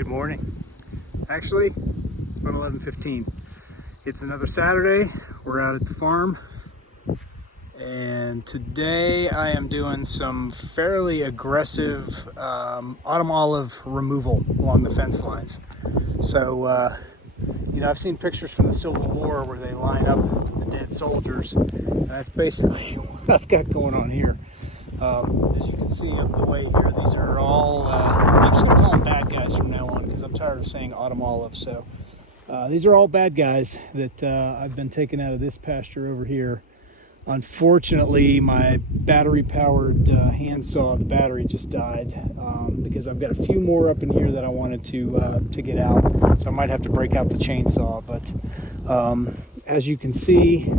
Good morning. Actually, it's about 11:15. It's another Saturday. We're out at the farm. And today I am doing some fairly aggressive autumn olive removal along the fence lines. So, I've seen pictures from the Civil War where they line up the dead soldiers. And that's basically what I've got going on here. As you can see up the way here, these are all, I'm just going to call them bad guys from now on because I'm tired of saying autumn olive. So these are all bad guys that I've been taking out of this pasture over here. Unfortunately, my battery-powered handsaw, the battery just died because I've got a few more up in here that I wanted to get out. So I might have to break out the chainsaw. But as you can see,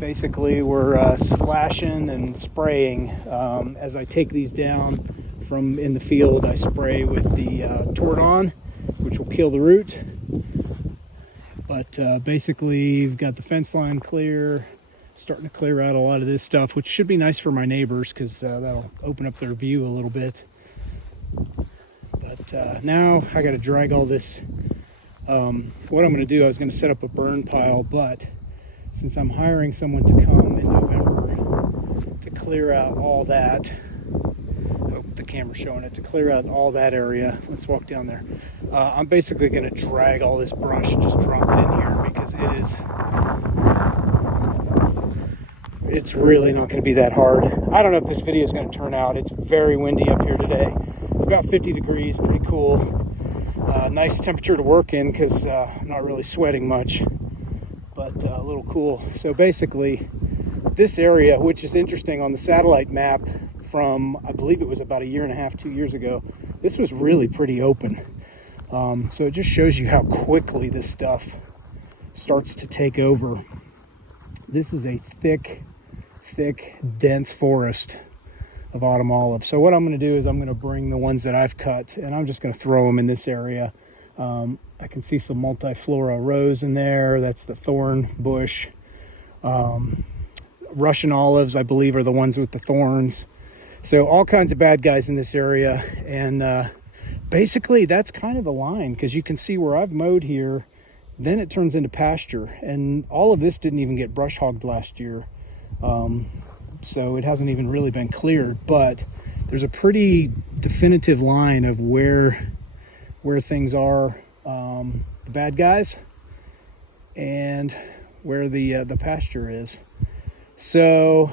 basically we're slashing and spraying. As I take these down from in the field, I spray with the Tordon, which will kill the root. But basically, we've got the fence line clear. Starting to clear out a lot of this stuff, which should be nice for my neighbors because that'll open up their view a little bit. But now I got to drag all this. What I'm going to do, I was going to set up a burn pile, but since I'm hiring someone to come in November to clear out all that, oh, the camera's showing it, to clear out all that area. Let's walk down there. I'm basically going to drag all this brush and just drop it in here because it's really not going to be that hard. I don't know if this video is going to turn out. It's very windy up here today. It's about 50 degrees, pretty cool. Nice temperature to work in because I'm not really sweating much, but a little cool. So basically, this area, which is interesting on the satellite map from, I believe it was about 1.5 years, 2 years ago, this was really pretty open. So it just shows you how quickly this stuff starts to take over. This is a thick, dense forest of autumn olive. So what I'm going to do is I'm going to bring the ones that I've cut and I'm just going to throw them in this area. I can see some multiflora rose in there. That's the thorn bush. Russian olives, I believe, are the ones with the thorns. So all kinds of bad guys in this area. And basically that's kind of the line because you can see where I've mowed here, then it turns into pasture. And all of this didn't even get brush hogged last year. So it hasn't even really been cleared, but there's a pretty definitive line of where things are, the bad guys, and where the pasture is. So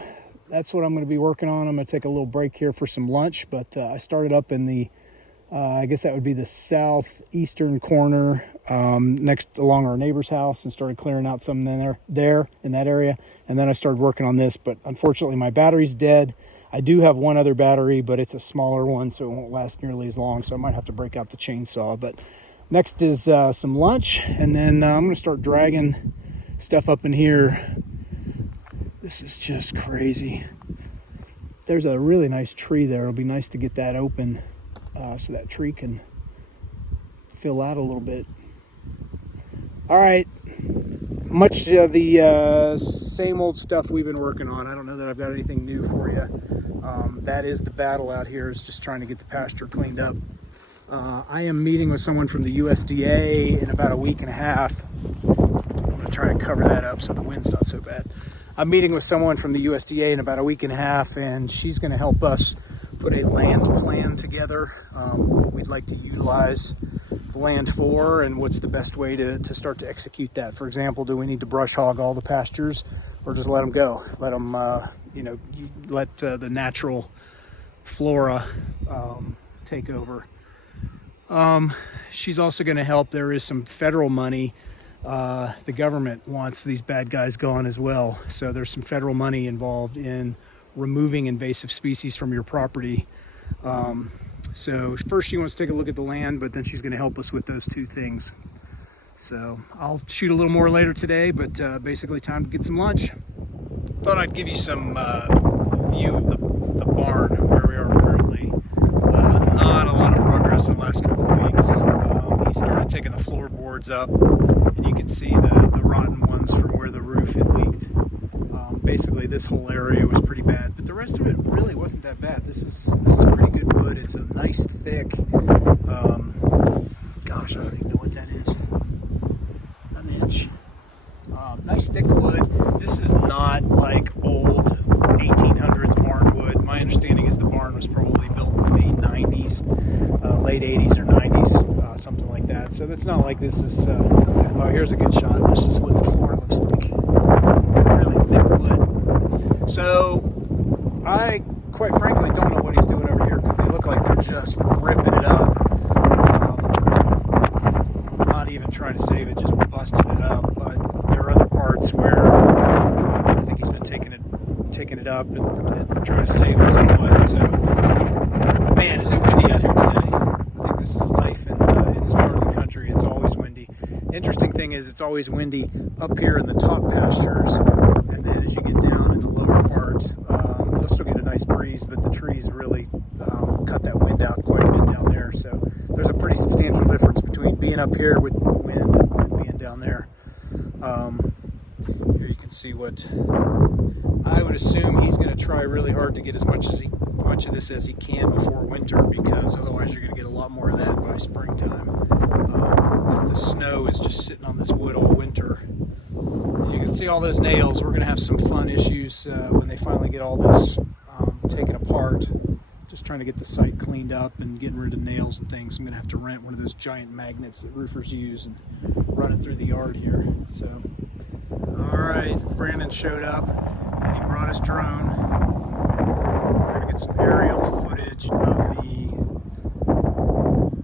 that's what I'm going to be working on. I'm going to take a little break here for some lunch, but I started up in the I guess that would be the southeastern corner, next along our neighbor's house, and started clearing out some there in that area. And then I started working on this, but unfortunately my battery's dead. I do have one other battery, but it's a smaller one, so it won't last nearly as long. So I might have to break out the chainsaw. But next is some lunch, and then I'm going to start dragging stuff up in here. This is just crazy. There's a really nice tree there. It'll be nice to get that open. So that tree can fill out a little bit. All right, much of the same old stuff we've been working on. I don't know that I've got anything new for you. That is the battle out here, is just trying to get the pasture cleaned up. I am meeting with someone from the USDA in about 1.5 weeks. I'm going to try to cover that up so the wind's not so bad. I'm meeting with someone from the USDA in about 1.5 weeks, and she's going to help us put a land plan together, what we'd like to utilize the land for, and what's the best way to start to execute that. For example, do we need to brush hog all the pastures, or just let them go? Let them, let the natural flora take over. She's also going to help. There is some federal money. The government wants these bad guys gone as well. So there's some federal money involved in removing invasive species from your property. So first she wants to take a look at the land, but then she's going to help us with those two things. So I'll shoot a little more later today, but basically time to get some lunch. Thought I'd give you some view of the barn where we are currently. Not a lot of progress in the last couple of weeks. He started taking the floorboards up, and you can see the rotten ones from where the roof had leaked. Basically this whole area was pretty bad, but the rest of it really wasn't that bad. This is pretty good wood. It's a nice thick gosh, I don't even know what that is. An inch. Nice thick wood. This is not like old 1800s barn wood. My understanding is the barn was probably built in the 90s, late 80s or 90s, something like that. So that's not like this is, oh, here's a good shot. This is what the floor looks like. Really thick wood. So I, quite frankly, don't know what he's doing over here because they look like they're just ripping it up. Not even trying to save it, just busting it up. But there are other parts where I think he's been taking it up and trying to save it somewhat. So, man, is it windy out here today? I think this is life in this part of the country. It's always windy. Interesting thing is it's always windy up here in the top pastures, and then as you get down in the lower parts, you'll still get a nice breeze, but the trees really cut that wind out quite a bit down there. So there's a pretty substantial difference between being up here with the wind and being down there. Here you can see what I would assume he's going to try really hard to get as much of this as he can before winter, because otherwise you're going to get a lot more of that by springtime. If the snow is just sitting on this wood all winter, you can see all those nails. We're going to have some fun issues when they finally get all this taken apart. Just trying to get the site cleaned up and getting rid of nails and things. I'm going to have to rent one of those giant magnets that roofers use and run it through the yard here. So, all right, Brandon showed up. He brought his drone. We're going to get some aerial footage of the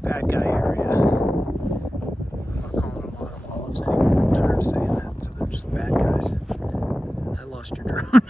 bad guy area. I'm not calling them autumn olives anymore. I'm tired of saying that. So they're just bad guys. I lost your drone.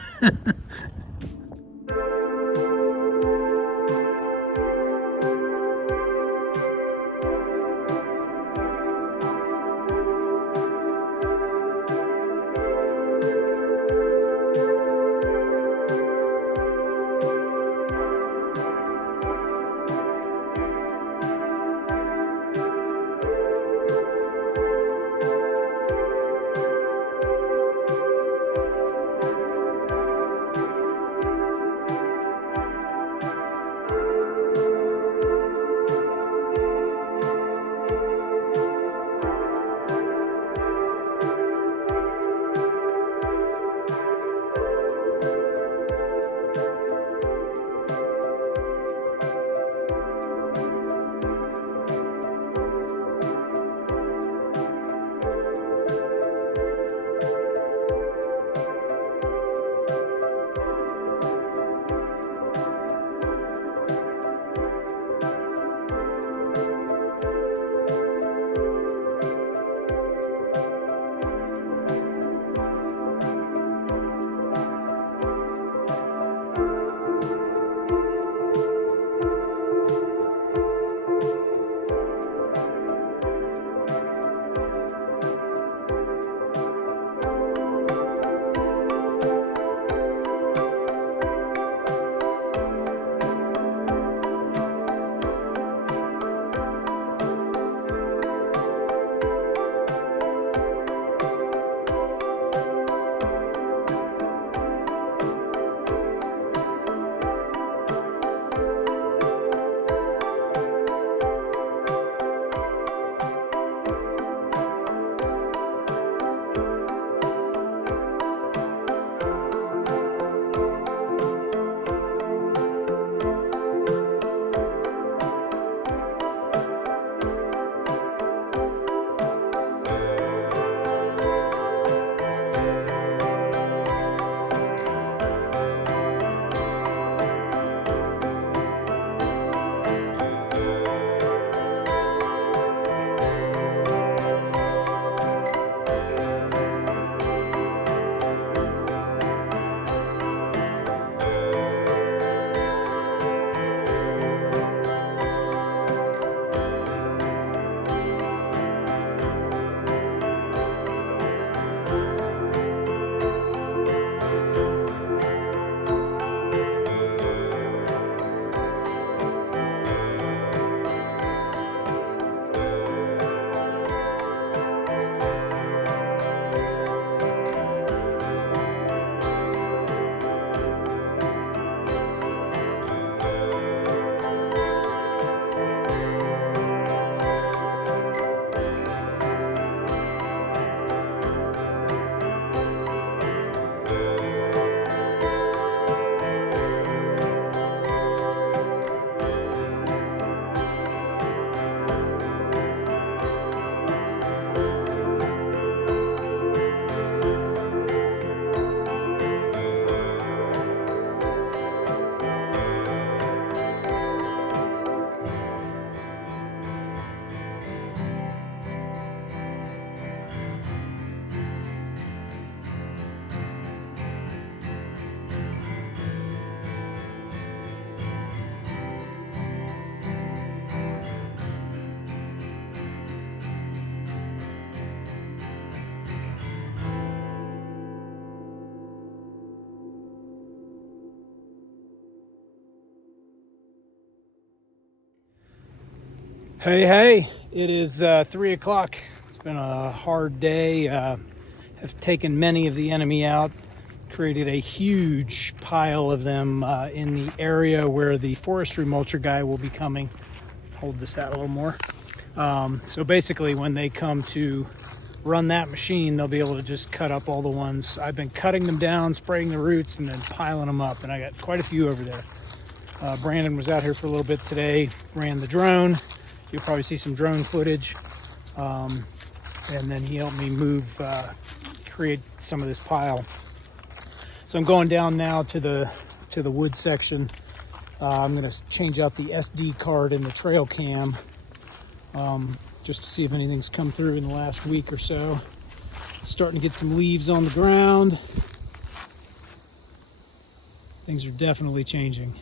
Hey, it is 3 o'clock. It's been a hard day. Have taken many of the enemy out, created a huge pile of them in the area where the forestry mulcher guy will be coming. Hold this out a little more. So basically when they come to run that machine, they'll be able to just cut up all the ones. I've been cutting them down, spraying the roots, and then piling them up, and I got quite a few over there. Brandon was out here for a little bit today, ran the drone. You'll probably see some drone footage. And then he helped me create some of this pile. So I'm going down now to the wood section. I'm gonna change out the SD card in the trail cam, just to see if anything's come through in the last week or so. Starting to get some leaves on the ground. Things are definitely changing.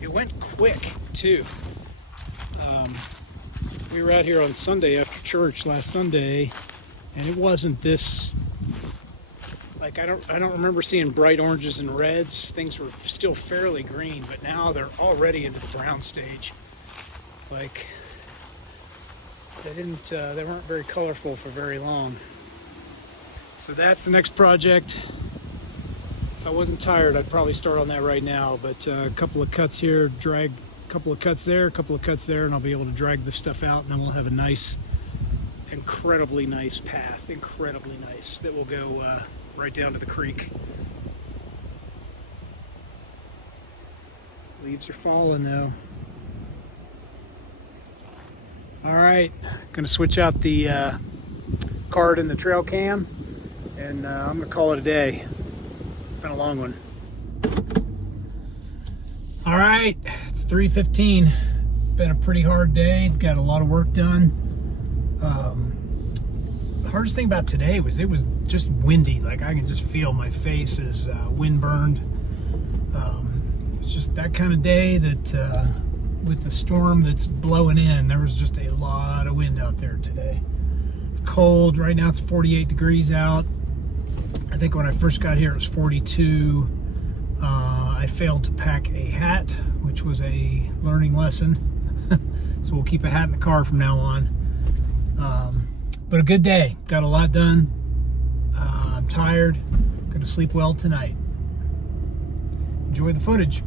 It went quick too. We were out here on Sunday after church last Sunday, and it wasn't this, like, I don't remember seeing bright oranges and reds. Things were still fairly green, but now they're already into the brown stage. Like, they weren't very colorful for very long. So that's the next project. If I wasn't tired, I'd probably start on that right now, but a couple of cuts here, drag a couple of cuts there, a couple of cuts there, and I'll be able to drag this stuff out, and then we'll have a nice, incredibly nice path, incredibly nice, that will go right down to the creek. Leaves are falling though. All right, gonna switch out the card in the trail cam, and I'm gonna call it a day. Been a long one. All right, it's 3:15. Been a pretty hard day. Got a lot of work done. The hardest thing about today was it was just windy. Like, I can just feel my face is windburned. It's just that kind of day that with the storm that's blowing in, there was just a lot of wind out there today. It's cold. Right now it's 48 degrees out. I think when I first got here it was 42. I failed to pack a hat, which was a learning lesson. So we'll keep a hat in the car from now on. But a good day. Got a lot done. I'm tired. Gonna sleep well tonight. Enjoy the footage.